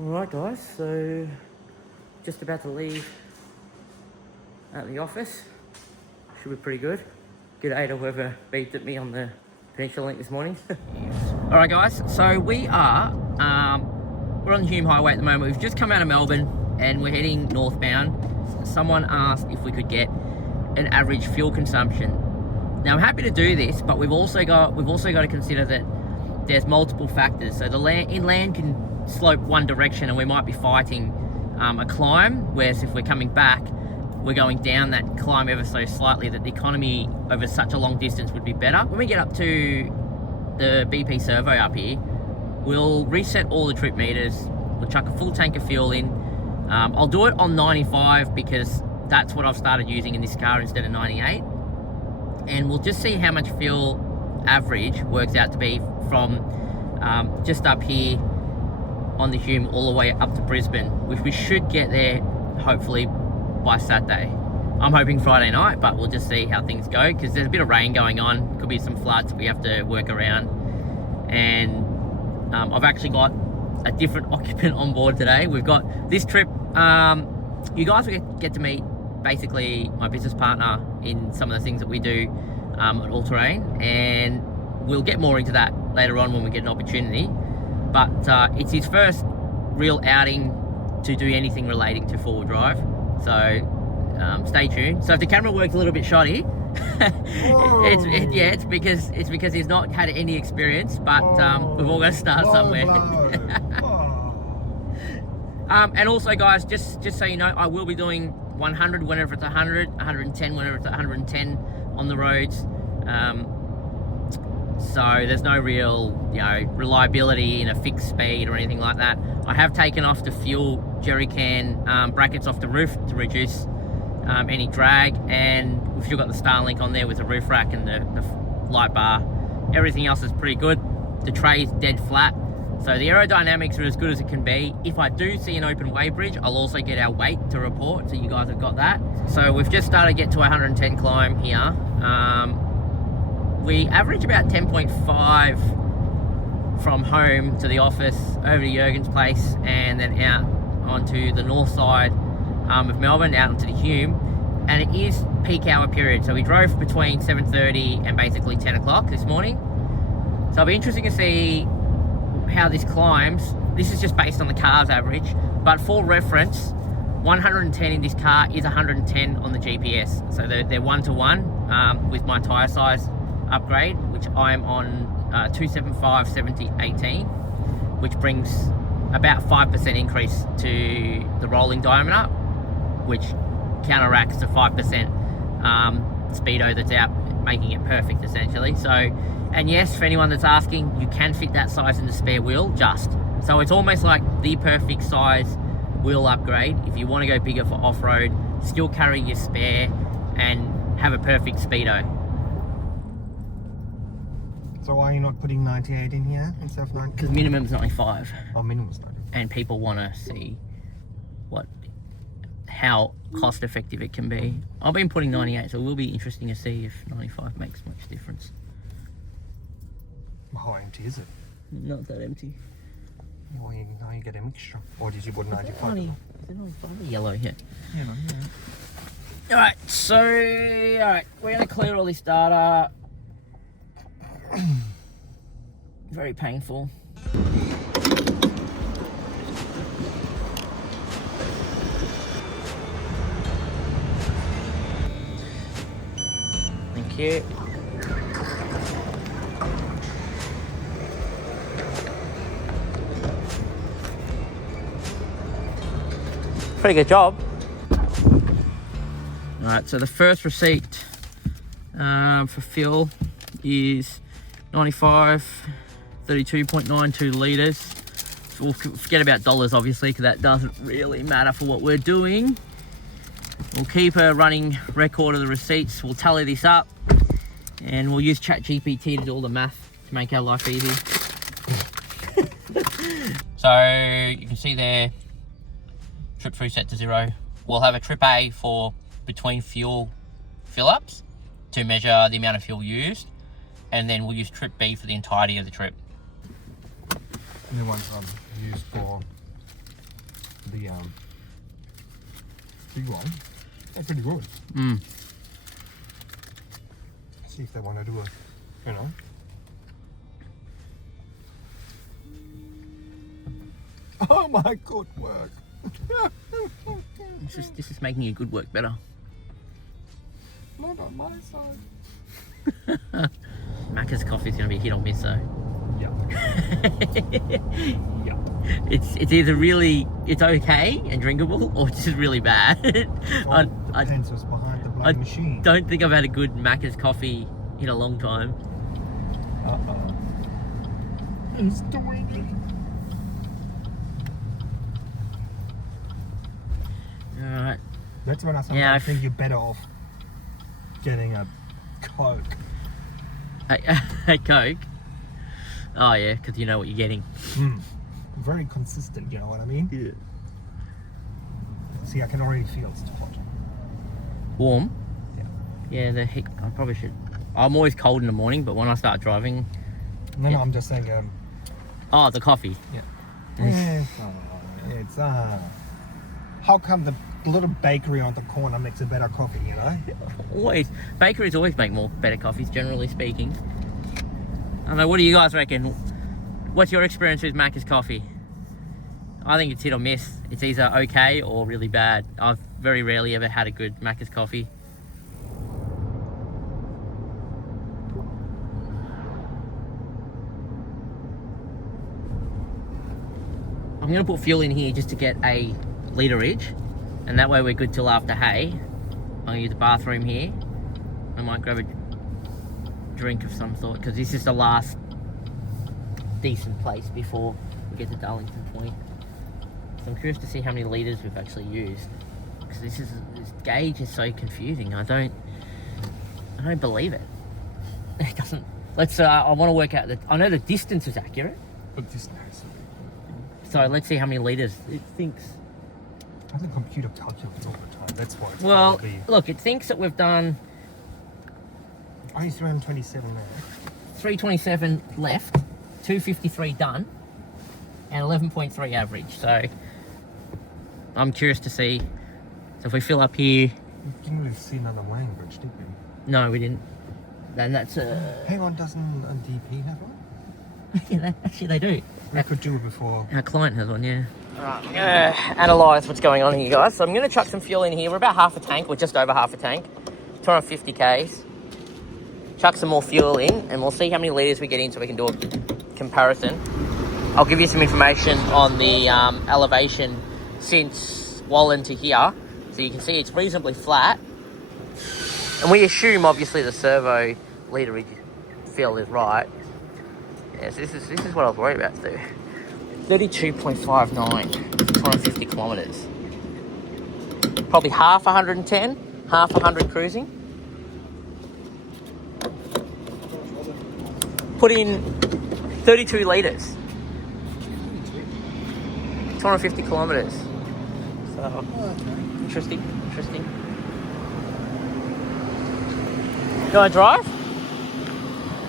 Alright guys, so just about to leave at the office. Should be pretty good. G'day to whoever beeped at me on the Peninsula Link this morning. Alright guys, so we are, we're on the Hume Highway at the moment. We've just come out of Melbourne and we're heading northbound. Someone asked if we could get an average fuel consumption. Now I'm happy to do this, but we've also got to consider that there's multiple factors. So the inland can slope one direction and we might be fighting a climb, whereas if we're coming back, we're going down that climb ever so slightly, that the economy over such a long distance would be better. When we get up to the BP servo up here, we'll reset all the trip meters, we'll chuck a full tank of fuel in. I'll do it on 95 because that's what I've started using in this car instead of 98. And we'll just see how much fuel average works out to be from just up here on the Hume all the way up to Brisbane, which we should get there hopefully by Saturday. I'm hoping Friday night, but we'll just see how things go because there's a bit of rain going on. Could be some floods we have to work around. And I've actually got a different occupant on board today. We've got this trip. You guys will get to meet basically my business partner in some of the things that we do at All Terrain, and we'll get more into that later on when we get an opportunity. But it's his first real outing to do anything relating to four-wheel drive, so stay tuned. So if the camera works a little bit shoddy, it's because he's not had any experience, but we've all got to start somewhere. And also guys, just so you know, I will be doing 100 whenever it's 100, 110 whenever it's 110 on the roads. So there's no real, reliability in a fixed speed or anything like that. I have taken off the fuel jerry can brackets off the roof to reduce any drag, and we've still got the Starlink on there with the roof rack and the light bar. Everything else is pretty good. The tray's dead flat, so the aerodynamics are as good as it can be. If I do see an open weighbridge, I'll also get our weight to report, so you guys have got that. So we've just started to get to 110 climb here. We average about 10.5 from home to the office, over to Jurgen's place, and then out onto the north side of Melbourne, out onto the Hume. And it is peak hour period, so we drove between 7:30 and basically 10 o'clock this morning. So it'll be interesting to see how this climbs. This is just based on the car's average, but for reference, 110 in this car is 110 on the GPS. So they're one-to-one with my tyre size upgrade, which I'm on 275 70 18, which brings about 5% increase to the rolling diameter, which counteracts the 5% speedo that's out, making it perfect essentially. So, and yes, for anyone that's asking, you can fit that size in the spare wheel so it's almost like the perfect size wheel upgrade if you want to go bigger for off-road, still carry your spare and have a perfect speedo. So why are you not putting 98 in here instead of 90? Because minimum's 95. Oh, minimum's 90. And people want to see how cost effective it can be. I've been putting 98, so it will be interesting to see if 95 makes much difference. How empty is it? Not that empty. Well, now you get a mixture. Or did you put 95? Is it 95? Yellow here. Yeah, no, yeah. Alright, so we're going to clear all this data. Very painful. Thank you. Pretty good job. Alright, so the first receipt for fuel is 95, 32.92 litres. So we'll forget about dollars obviously, because that doesn't really matter for what we're doing. We'll keep a running record of the receipts. We'll tally this up and we'll use ChatGPT to do all the math to make our life easy. So you can see there, trip through set to 0. We'll have a trip A for between fuel fill-ups to measure the amount of fuel used, and then we'll use trip B for the entirety of the trip. And the ones I've used for the big one. They're pretty good. Mm. See if they want to do a, you know. Oh my good work. This is making your good work better. Not on my side. Macca's coffee is going to be hit or miss though. Yeah. Yeah. It's either really, it's okay and drinkable, or it's just really bad. Well, depends what's behind the bloody machine. Don't think I've had a good Macca's coffee in a long time. It's doing it. Alright. That's when I sometimes think you're better off getting a Coke. A Coke? Oh yeah, because you know what you're getting. Very consistent, you know what I mean? Yeah. See, I can already feel it's hot. Warm? Yeah. Yeah, the heat, I probably should. I'm always cold in the morning, but when I start driving... No, I'm just saying... Oh, the coffee. Yeah. It's how come the little bakery on the corner makes a better coffee, you know? Always. Bakeries always make better coffees, generally speaking. I don't know, what do you guys reckon? What's your experience with Macca's coffee? I think it's hit or miss. It's either okay or really bad. I've very rarely ever had a good Macca's coffee. I'm going to put fuel in here just to get a litre-age, and that way we're good till after hay. I'm going to use the bathroom here. I might grab a drink of some sort, because this is the last decent place before we get to Darlington Point. So I'm curious to see how many litres we've actually used, because this gauge is so confusing. I don't believe it. It doesn't. Let's. I want to work out I know the distance is accurate. But this nice. So let's see how many litres it thinks. I think computer calculates all the time. That's why. Well, look, it thinks that we've done. Are you 327 now? 327 left, 253 done, and 11.3 average. So I'm curious to see. So if we fill up here. You didn't really see another weighing bridge, did you? No, we didn't. Then that's a. Hang on, doesn't a DP have one? Yeah, actually they do. I could do it before. Our client has one, yeah. Alright, I'm gonna analyse what's going on here, guys. So I'm gonna chuck some fuel in here. We're about half a tank, we're just over half a tank. 250 Ks. Chuck some more fuel in, and we'll see how many litres we get in so we can do a comparison. I'll give you some information on the elevation since Wallan to here. So you can see it's reasonably flat. And we assume, obviously, the servo litre fill is right. Yes, this is what I was worried about too. 32.59, 250 kilometres. Probably half 110, half 100 cruising. Put in 32 litres. 250 kilometres. So, interesting. You want to drive?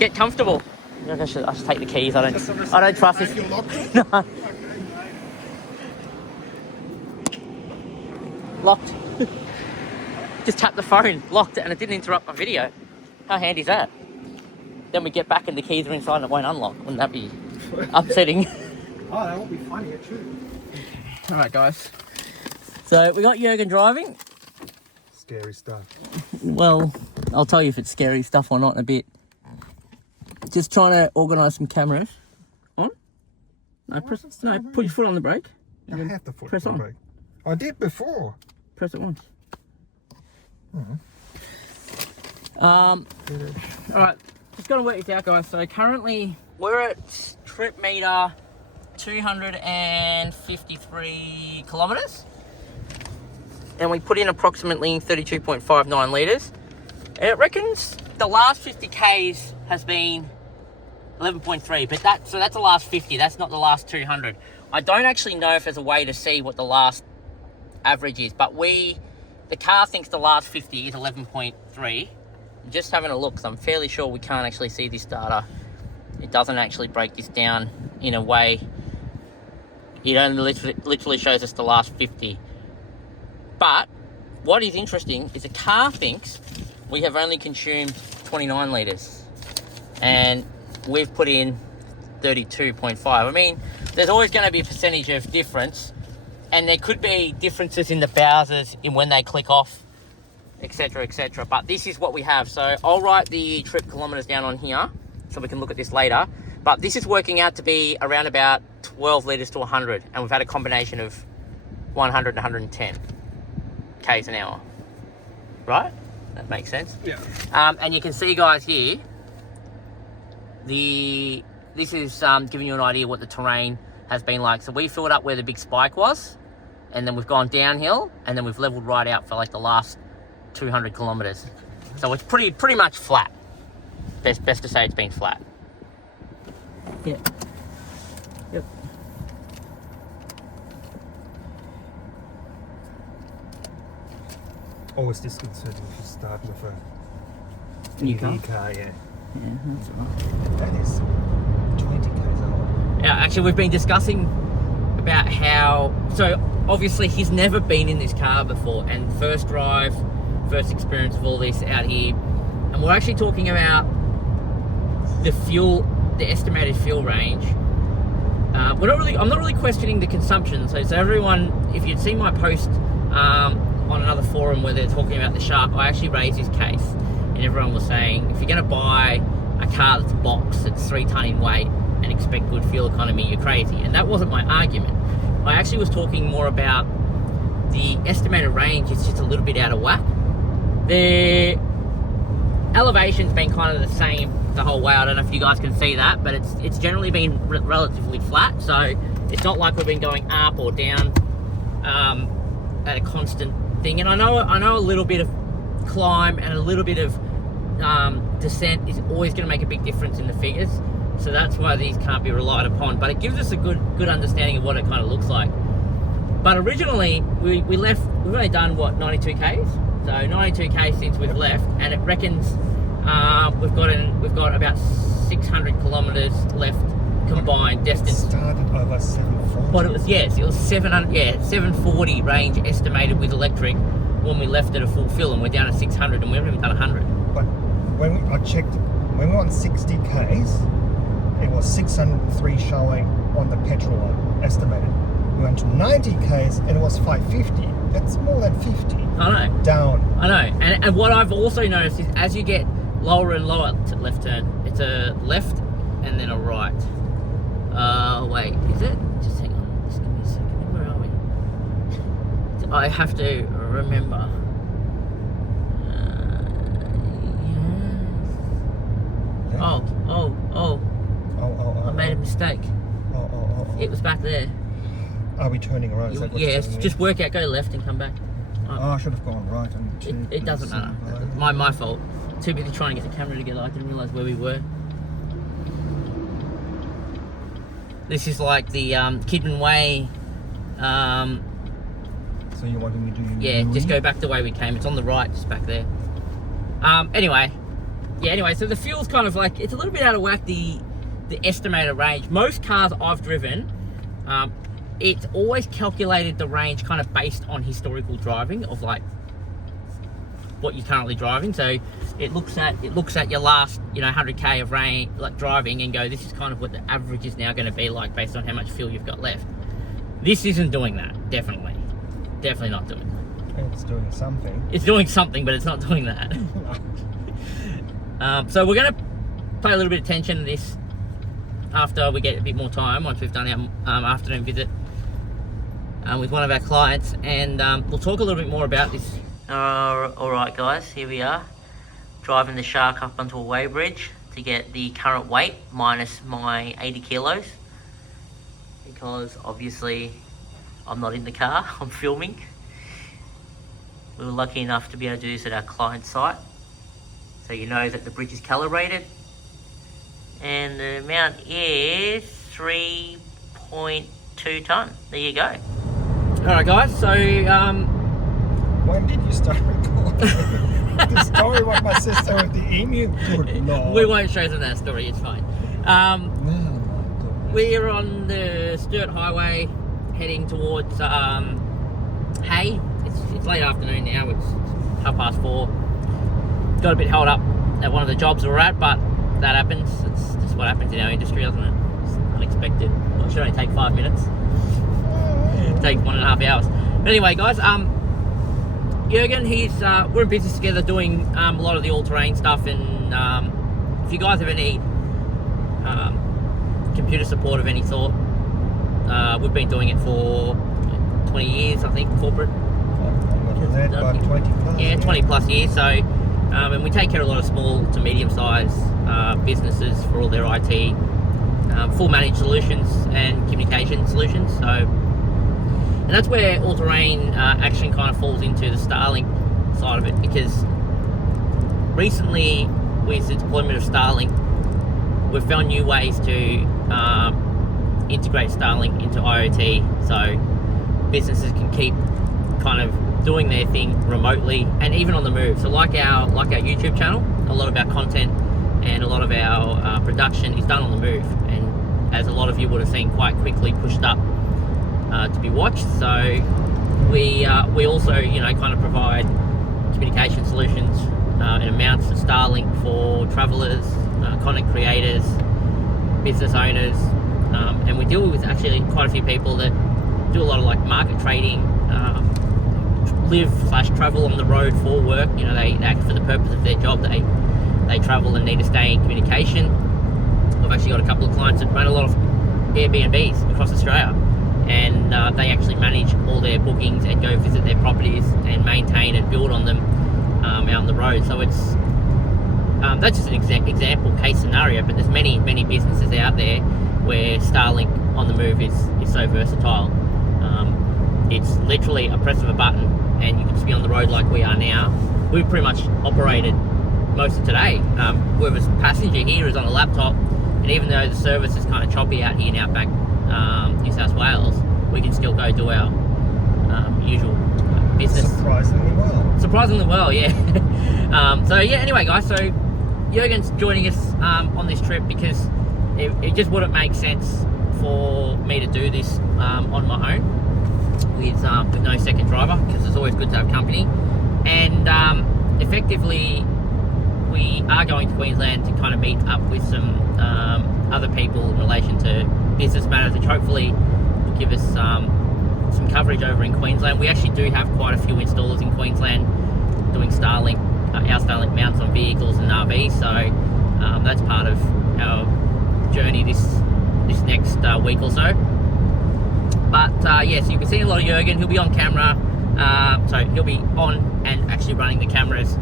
Get comfortable. I should take the keys. I don't trust this. No. Locked. Just tapped the phone, locked it, and it didn't interrupt my video. How handy is that? Then we get back and the keys are inside and it won't unlock. Wouldn't that be upsetting? Oh, that won't be funny, true. Alright, guys. So we got Jürgen driving. Scary stuff. Well, I'll tell you if it's scary stuff or not in a bit. Just trying to organise some cameras. On? No, put your foot on the brake. I have the foot press on on. the brake. I did before. Press it once. Alright, just gotta work this out, guys. So currently we're at trip meter 253 kilometres. And we put in approximately 32.59 litres. And it reckons the last 50 Ks has been 11.3, but that's the last 50, that's not the last 200. I don't actually know if there's a way to see what the last average is, but the car thinks the last 50 is 11.3. I'm just having a look, because I'm fairly sure we can't actually see this data. It doesn't actually break this down in a way It only literally shows us the last 50. But what is interesting is the car thinks we have only consumed 29 litres. And we've put in 32.5. I mean, there's always going to be a percentage of difference. And there could be differences in the Bowsers in when they click off, etc, etc. But this is what we have. So I'll write the trip kilometres down on here so we can look at this later. But this is working out to be around about 12 litres to 100. And we've had a combination of 100 and 110 k's an hour. Right? That makes sense. Yeah. And you can see, guys, here, this is giving you an idea what the terrain has been like. So we filled up where the big spike was, and then we've gone downhill, and then we've leveled right out for like the last 200 kilometers. So it's pretty much flat. Best to say it's been flat. Yep. Yep. Always disconcerting if you start with a New EV car, yeah. Yeah, that's right. That is 20 k's old. Yeah, actually, we've been discussing about how... So, obviously, he's never been in this car before, and first drive, first experience of all this out here. And we're actually talking about the fuel, the estimated fuel range. I'm not really questioning the consumption. So everyone, if you'd seen my post on another forum where they're talking about the Shark, I actually raised this case, and everyone was saying, if you're going to buy a car that's a box, that's 3 tonne in weight, and expect good fuel economy, you're crazy. And that wasn't my argument. I actually was talking more about the estimated range is just a little bit out of whack. The elevation's been kind of the same the whole way. I don't know if you guys can see that, but it's generally been relatively flat. So it's not like we've been going up or down at a constant thing. And I know a little bit of climb and a little bit of descent is always going to make a big difference in the figures. So that's why these can't be relied upon. But it gives us a good understanding of what it kind of looks like. But originally, we've only done, what, 92 Ks? So 92 Ks since we've left, and it reckons we've got about 600 kilometres left combined, destined. It started over 740. But it was 740 range estimated with electric when we left at a full fill, and we're down at 600, and we haven't even done 100. But when I checked, when we were on 60 Ks, it was 603 showing on the petrol one, estimated. We went to 90 Ks and it was 550. That's more than 50. I know. Down. I know. And what I've also noticed is as you get lower and lower to left turn, it's a left and then a right. Wait, is it? Just hang on. Just give me a second. Where are we? I have to remember. Yeah. Oh. I made a mistake. It was back there. Are we turning around? Is that what you're telling me? Just work out, go left and come back. I should have gone right. It doesn't matter. My fault. Too busy trying to get the camera together, I didn't realise where we were. This is like the Kidman Way. So you wanted me to do? Yeah, just go back the way we came. It's on the right, just back there. Anyway, so the fuel's kind of like, it's a little bit out of whack, the estimated range. Most cars I've driven, it's always calculated the range kind of based on historical driving of like what you're currently driving. So it looks at your last 100k of range, like driving, and go, this is kind of what the average is now going to be like based on how much fuel you've got left. This isn't doing that. Definitely not doing that. It's doing something. It's doing something, but it's not doing that. So we're going to pay a little bit of attention to this after we get a bit more time, once we've done our afternoon visit with one of our clients, and we'll talk a little bit more about this. Alright guys, here we are, driving the Shark up onto a weighbridge to get the current weight minus my 80 kilos, because obviously I'm not in the car, I'm filming. We were lucky enough to be able to do this at our client site, so you know that the bridge is calibrated. And the amount is 3.2 tonne. There you go. Alright guys, so when did you start recording? The story what my sister with the emu? Good Lord. We won't show them that story, it's fine. Oh my goodness. We're on the Sturt Highway, heading towards Hay. It's late afternoon now, it's 4:30. Got a bit held up at one of the jobs we're at, but that happens. It's just what happens in our industry, doesn't it? It's unexpected. Well, it should only take 5 minutes. Take 1.5 hours. But anyway, guys, Jürgen, we're in business together doing a lot of the all-terrain stuff, and if you guys have any computer support of any sort, we've been doing it for 20 years, I think, corporate. About 20 plus. Yeah, 20 plus years. So, and we take care of a lot of small to medium-sized businesses for all their IT, full managed solutions and communication solutions. So, and that's where all-terrain action kind of falls into the Starlink side of it, because recently with the deployment of Starlink, we've found new ways to integrate Starlink into IoT, so businesses can keep kind of doing their thing remotely and even on the move. So like our YouTube channel, a lot of our content and a lot of our production is done on the move, and as a lot of you would have seen, quite quickly pushed up to be watched. So we also, you know, kind of provide communication solutions in amounts of Starlink for travelers, content creators, business owners, and we deal with actually quite a few people that do a lot of like market trading, live/travel on the road for work. You know, they act for the purpose of their job. They travel and need to stay in communication. I've actually got a couple of clients that run a lot of Airbnbs across Australia, and they actually manage all their bookings and go visit their properties and maintain and build on them out on the road. So it's that's just an example case scenario, but there's many businesses out there where Starlink on the move is so versatile. It's literally a press of a button and you can just be on the road like we are now. We've pretty much operated most of today. Whoever's passenger here is on a laptop, and even though the service is kind of choppy out here in outback New South Wales, we can still go do our usual business. Surprisingly well, yeah. So yeah, anyway guys, so Jürgen's joining us on this trip because it just wouldn't make sense for me to do this on my own with no second driver, because it's always good to have company. And effectively we are going to Queensland to kind of meet up with some other people in relation to business matters, which hopefully will give us some coverage over in Queensland. We actually do have quite a few installers in Queensland doing Starlink, our Starlink mounts on vehicles and RVs, so that's part of our journey this next week or so. But yeah, so you'll be seeing a lot of Jürgen. He'll be on camera, so he'll be on and actually running the cameras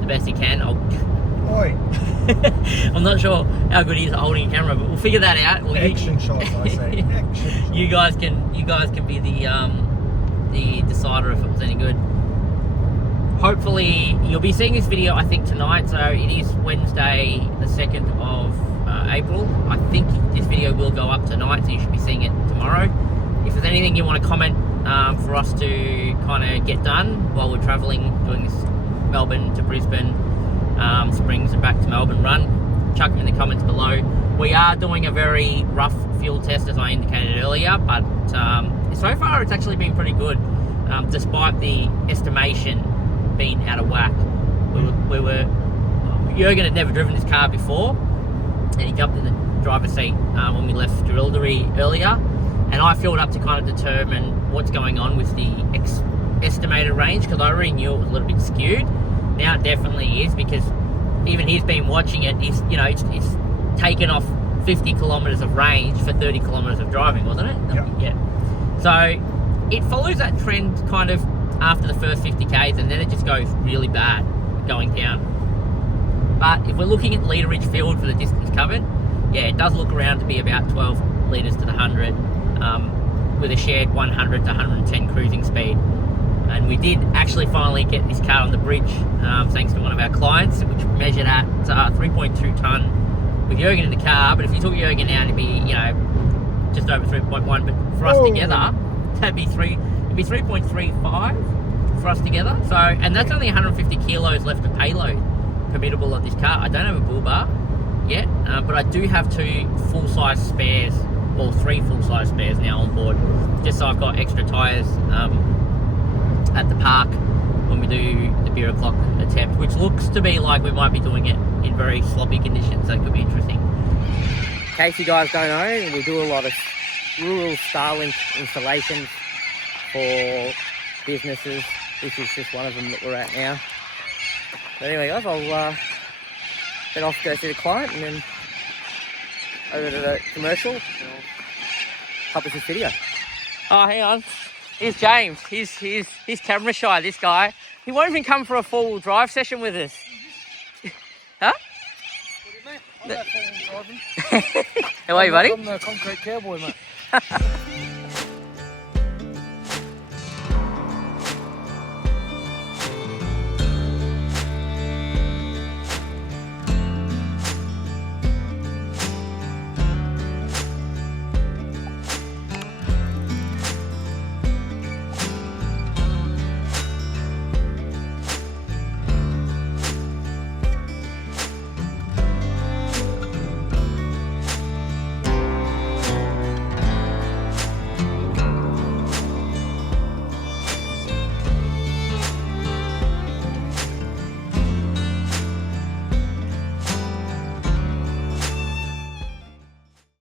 the best he can. I'm not sure how good he is at holding a camera, but we'll figure that out. Action shots, I say. Action shots. You guys can be the decider if it was any good. Hopefully you'll be seeing this video, I think, tonight. So it is Wednesday the 2nd of April. I think this video will go up tonight, so you should be seeing it tomorrow. If there's anything you want to comment for us to kind of get done while we're traveling, doing this Melbourne to Brisbane, Springs and back to Melbourne run, chuck them in the comments below. We are doing a very rough fuel test, as I indicated earlier, but so far it's actually been pretty good, despite the estimation being out of whack. Jürgen had never driven this car before, and he jumped in the driver's seat when we left Jerilderie earlier, and I filled up to kind of determine what's going on with the estimated range, because I already knew it was a little bit skewed. Now it definitely is, because even he's been watching it. He's taken off 50 kilometers of range for 30 kilometers of driving, wasn't it? Yeah. So it follows that trend kind of after the first 50 k's, and then it just goes really bad going down. But if we're looking at literage filled for the distance covered, yeah, it does look around to be about 12 litres to the 100, with a shared 100 to 110 cruising speed. And we did actually finally get this car on the bridge, thanks to one of our clients, which measured at 3.2 tonne with Jürgen in the car. But if you took Jürgen out, it'd be, just over 3.1. But for us together, it'd be 3.35 for us together. So, and that's only 150 kilos left of payload permittable on this car. I don't have a bull bar yet, but I do have 2 full-size spares or 3 full-size spares now on board, just so I've got extra tyres at the park when we do the beer o'clock attempt, which looks to be like we might be doing it in very sloppy conditions, so it could be interesting. In case you guys don't know, we do a lot of rural Starlink installations for businesses. This is just one of them that we're at now. But anyway guys, I'll head off to go see the client and then over to the commercial and I'll publish this video. Oh, hang on. Here's James. He's camera shy, this guy. He won't even come for a 4-wheel drive session with us. Huh? What do you mean? I'm not 4-wheel driving. How are you, buddy? I'm the concrete cowboy, mate.